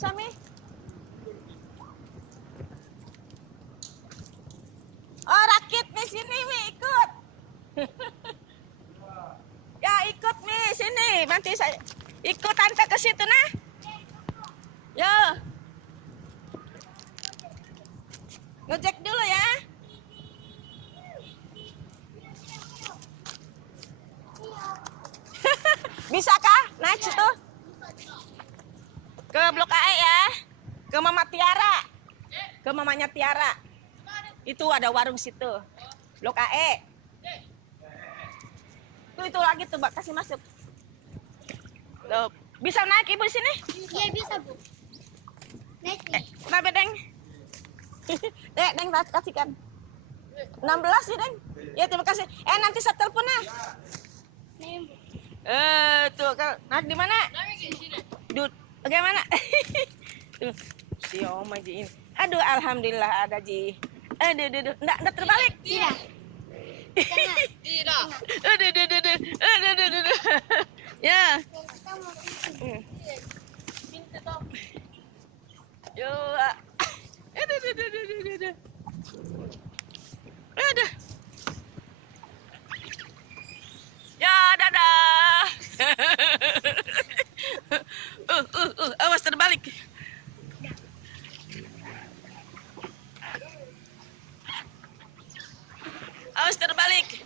Susah, Mi. Oh, rakit Mi, sini Mi, ikut. Ya, ikut Mi, sini. Nanti saya ikut tante ke situ nah. Yo. Ngejek dulu ya. Bisakah naik situ? Ke Blok AE ya. Ke Mama Tiara. Ke mamanya Tiara. Itu ada warung situ. Blok AE. Itu lagi tuh, Mbak, kasih masuk. Loh, bisa naik Ibu di sini? Iya bisa, Bu. Naik nih. Kenapa, Deng? Deng, kasihkan. 16 sih, Deng. Ya, terima kasih. Nanti saya telepon ya. Nih, Bu. Tuh, naik di mana? Dud, bagaimana? Tuh, si Oma Ji ini. Aduh, alhamdulillah ada Ji. Enggak terbalik. Tidak. Tidak. Aduh. Ya. Kita mau Yo. Aduh. Aduh. Ya, dadah. Awas terbalik. Awas terbalik.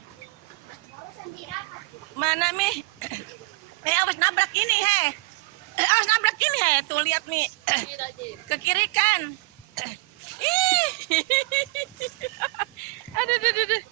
Mana Mi? Awas nabrak ini he. Awas nabrak ini he. Tuh lihat Mi. Ke kiri kan. Ih. Aduh.